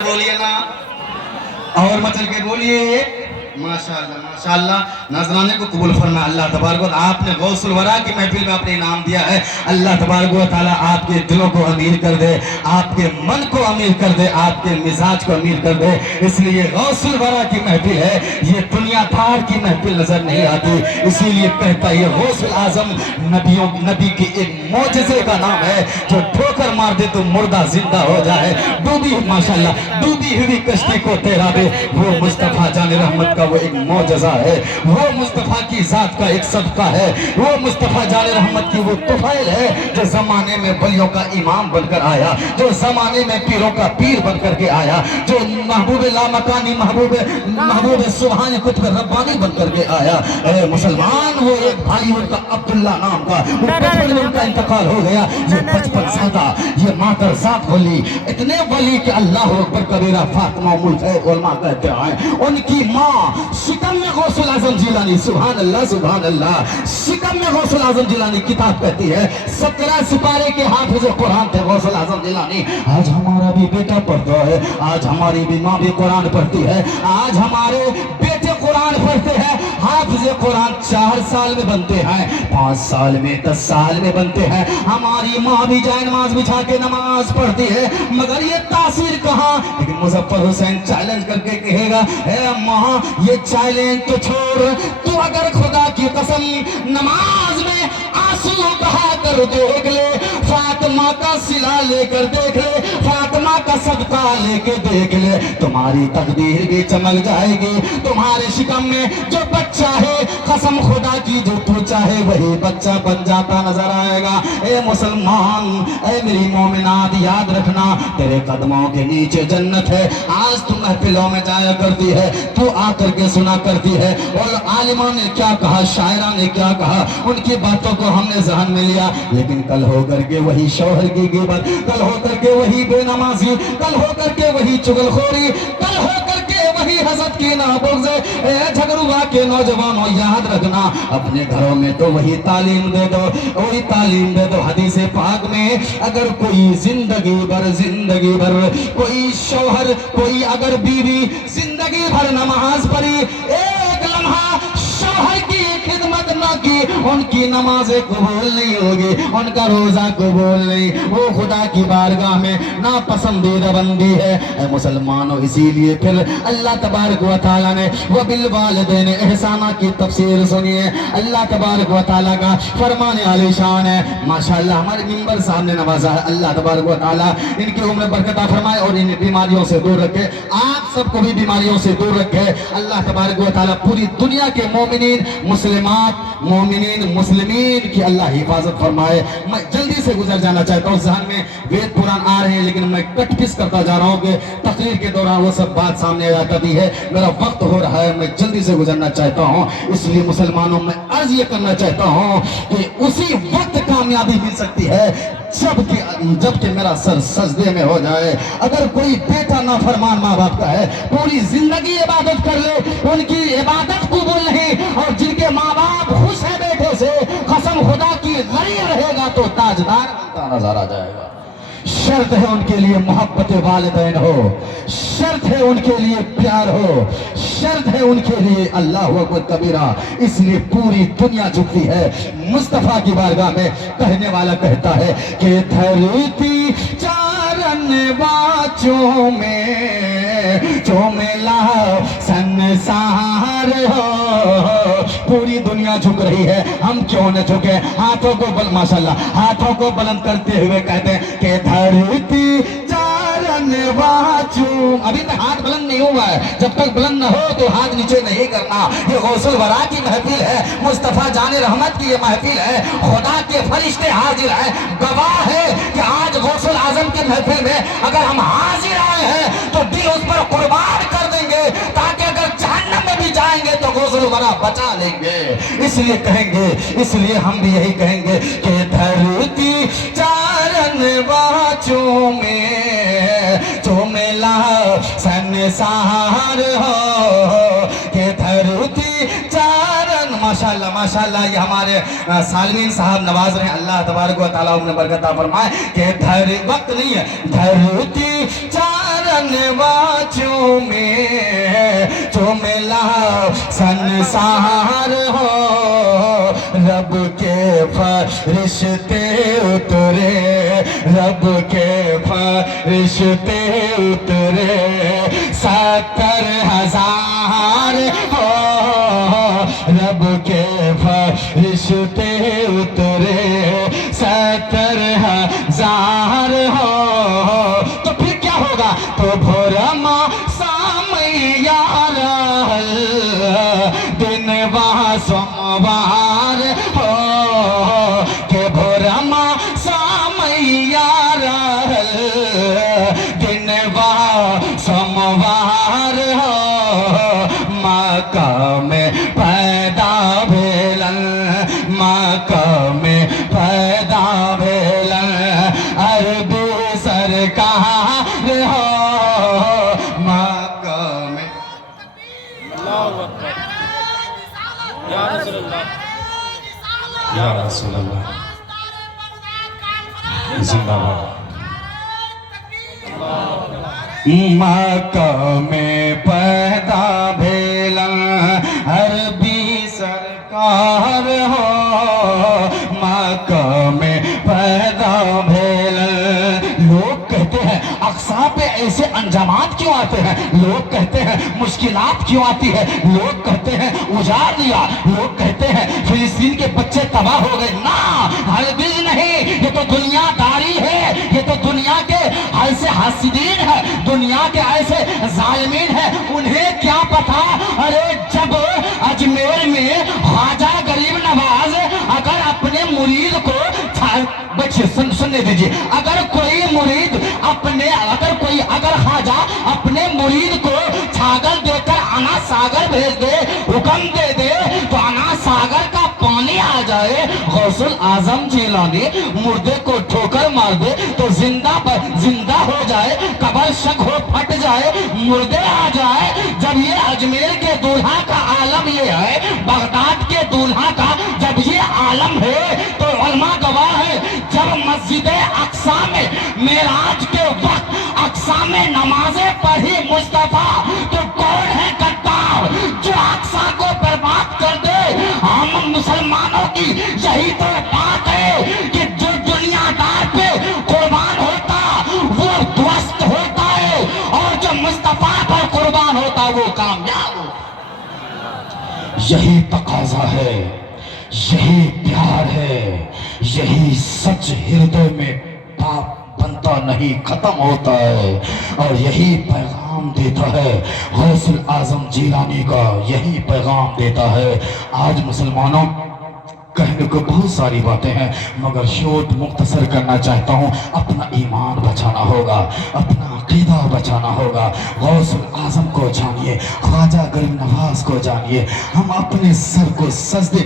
बोलिए ना और मचल के बोलिए माशाअल्लाह माशाअल्लाह। नजराने को कबूल फरमा अल्लाह तबारक व तआला। आपने गौसुल वरा की महफिल में अपने इनाम दिया है। अल्लाह तबारक व तआला आपके दिलों को अमीर कर दे, आपके मन को अमीर कर दे, आपके मिजाज को अमीर कर दे। इसलिए गौसुल वरा की महफिल है, ये दुनिया थार की महफिल नजर नहीं आती। इसीलिए कहता है गौसुल आजम नबी के एक मौजज़े का नाम है, जो ठोकर मार दे तो मुर्दा जिंदा हो जाए। डूबी माशाअल्लाह डूबी हुई कश्ती को तैरा दे, वो मुस्तफा जान रहमत का वो एक मौजज़ा है, वो मुस्तफा की जात का एक सदका है, वो मुस्तफा जान रहमत की वो तुफैल है, जो जमाने में वलियों का इमाम बनकर आया, जो जमाने में पीरों का पीर बनकर के आया, जो महबूब लामकानी महबूब सुभान कुतुब रब्बानी बनकर के आया। ए मुसलमान, वो एक भाई उनका अब्दुल्ला नाम का, बचपन में उनका इंतकाल हो गया। ये बचपन ज़्यादा ये मातर जात वली, इतने वली कि अल्लाह अकबर कबीरा फातिमा उम्मुल खैर उलमा कहते हैं, उनकी माँ शिकम में गौसुल आजम जिलानी, सुभान अल्लाह, शिकम में गौसुल आजम जिलानी किताब कहती है 17 सिपारे के हाफिज़ कुरान थे गौसुल आजम जिलानी। आज हमारा भी बेटा पढ़ता है, आज हमारी भी माँ भी कुरान पढ़ती है, आज हमारे बेटे कुरान पढ़ते हैं। हाफिज़ कुरान 4 साल में बनते हैं, 5 साल में 10 साल में बनते हैं। हमारी माँ भी जाए नमाज बिछा के नमाज पढ़ती है, मगर ये तासीर कहाँ। लेकिन मुजफ्फर हुसैन चैलेंज करके कहेगा, माँ ये चैलेंज तो छोड़, तू अगर खुदा की कसम नमाज में आंसू बहा कर देख ले, फातिमा का सिला लेकर देख ले, फातिमा का सदका लेके देख ले, तुम्हारी तकदीर भी चमक जाएगी। तुम्हारे शिकम में जो बच्चा है, कसम खुदा की जो तू चाहे वही बच्चा बन जाता नजर आएगा। ए मुसलमान, ए मेरी मोमिनात, याद रखना तेरे कदमों के नीचे जन्नत है। आज तू महफिलों में जाया करती है, तू आकर के सुना करती है, और आलिमा ने क्या कहा, शायरा ने क्या कहा, उनकी बातों को हमने ज़हन में लिया। लेकिन कल हो करके वही शौहर की गिबत, कल हो करके वही बेनमाजी, कल हो करके वही चुगलखोरी, कल हो करके वही हसद की नाबुग़्ज़। झगड़ुआ के नौजवानों, याद रखना अपने घरों में तो वही तालीम दे दो, वही तालीम दे दो। हदीस पाक में अगर कोई जिंदगी भर कोई शौहर, कोई अगर बीवी जिंदगी भर नमाज पढ़ी, एक लम्हा शौहर की खिदमत ना की, उनकी नमाज़ें कबूल नहीं होगी, उनका रोजा कबूल नहीं, वो खुदा की बारगाह में नापसंदीदा बंदी है। ऐ मुसलमानों, इसीलिए फिर अल्लाह तबारक व तआला ने व बिल वालिदैन एहसाना की तफसीर सुनिए। अल्लाह तबारक व तआला का फरमाने आलीशान है। माशाअल्लाह हमारे मिंबर सामने नवाजा है। अल्लाह तबारक व तआला इनकी उम्र बरकत फरमाए और इन बीमारियों से दूर रखे, आप सबको भी बीमारियों से दूर रखे। अल्लाह तबारक व तआला पूरी दुनिया के मोमिनीन मुस्लिमात, मोमिनीन मुस्लिमीन की अल्लाह हिफाजत फरमाए। मैं जल्दी से गुजर जाना चाहता हूँ, जहन में वेद पुराण आ रहे हैं, लेकिन मैं कट पिस करता जा रहा हूँ कि तकरीर के दौरान वो सब बात सामने आ जाती है। मेरा वक्त हो रहा है, मैं जल्दी से गुजरना चाहता हूँ। इसलिए मुसलमानों में अर्ज ये करना चाहता हूँ कि उसी वक्त कामयाबी मिल सकती है जबकि मेरा सर सजदे में हो जाए। अगर कोई बेटा नाफरमान माँ बाप का है, पूरी जिंदगी इबादत कर ले, उनकी इबादत कबूल नहीं, और जिनके माँ बाप खुश है बेटे से, कसम खुदा की गरीब रहेगा तो ताजदार बनता नजर आ जाएगा। शर्त है उनके लिए मोहब्बत वालिदैन हो, शर्त है उनके लिए प्यार हो, शर्त है उनके लिए अल्लाह अकबर कबीरा। इसलिए पूरी दुनिया झुकती है मुस्तफा की बारगाह में। कहने वाला कहता है कि धरती चारन बाचों में जो मेला संसार हो, पूरी दुनिया झुक रही है, हम क्यों न झुके। हाथों को माशाल्लाह हाथों को बुलंद करते हुए कहते हैं कि धरती चारन बाचों। अभी तक हाथ बुलंद नहीं हुआ है, जब तक बुलंद न हो तो हाथ नीचे नहीं करना। ये गौसुल वरा की महफिल है, मुस्तफा जाने रहमत की ये महफिल है, खुदा के फरिश्ते हाजिर हैं, गवाह है कि आज गौसुल आजम की महफिल में अगर हम हाजिर आए हैं तो दिल उस पर कुर्बान कर देंगे, ताकि अगर जहन्नम में भी जाएंगे तो गौसुल वरा बचा लेंगे। इसलिए कहेंगे, इसलिए हम भी यही कहेंगे कि धरती चारन बाचों में जो मेला संसार हो, कि धरती चारन। माशाअल्लाह माशाअल्लाह, ये हमारे सालमीन साहब नवाज रहे हैं, अल्लाह तबारक व तआला उन्हें बरकत फरमाए। कि वक्त नहीं है, धरती चार رنواچوں میں جو ملا سنسار ہو رب کے فرشتے اترے رب کے فرشتے اترے 70,000 ہو رب کے فرشتے اترے 70,000 ہو تو پھر کیا ہوگا تو بھورما سامیار دن وہاں سوموار ہو کہ بھورما سامیار دن وہاں سوموار ہو مکہ میں پیدا بھیلن مکہ میں پیدا بھیلن عربی سرکار ہو مکہ میں اللہ اکبر یا رسول اللہ یا رسول اللہ زندہ باد مکہ میں پیدا بھیلن عربی سرکار ہو مکہ میں پیدا بھیلن لوگ کہتے ہیں اقصیٰ پہ ایسے انجامات کیوں آتے ہیں لوگ کہتے ہیں مشکلات کیوں آتی ہے لوگ کہتے ہیں اجاڑ دیا لوگ کہتے ہیں فلسطین کے بچے تباہ ہو گئے نا ہرگز نہیں یہ تو دنیا داری ہے یہ تو دنیا کے ایسے حاسدین ہے دنیا کے ایسے ظالمین ہیں انہیں کیا پتا ارے جب اجمیر میں خواجہ غریب نواز اگر اپنے مرید کو بچے سننے دیجئے اگر کوئی مرید اگر خواجہ اپنے مرید کو چھاگل دے کر انا ساگر بھیج دے حکم دے دے تو انا ساگر کا پانی آ جائے غوث الاعظم جیلانی مردے کو ٹھوکر مار دے تو زندہ ہو جائے قبر شک ہو پھٹ جائے مردے آ جائے جب یہ اجمیر کے دولہا کا عالم یہ ہے بغداد کے دولہا کا جب یہ عالم ہے تو علماء گواہ ہے جب مسجد اقصیٰ میں معراج کے وقت اقصیٰ میں نمازیں پڑھی مصطفیٰ تو کون ہے غدار جو اقصیٰ کو برباد کر دے ہم مسلمانوں کی یہی تو بات ہے کہ جو دنیا دار پہ قربان ہوتا وہ دوست ہوتا ہے اور جو مصطفیٰ پر قربان ہوتا وہ کامیاب ہوتا یہی تقاضا ہے یہی پیار ہے یہی سچ ہردے میں بنتا نہیں ختم ہوتا ہے اور یہی پیغام دیتا ہے غوث الاعظم جیلانی کا یہی پیغام دیتا ہے آج مسلمانوں کہنے کو بہت ساری باتیں ہیں مگر شوٹ مختصر کرنا چاہتا ہوں اپنا ایمان بچانا ہوگا اپنا عقیدہ بچانا ہوگا غوث الاعظم کو جانیے خواجہ غریب نواز کو جانیے ہم اپنے سر کو سجدے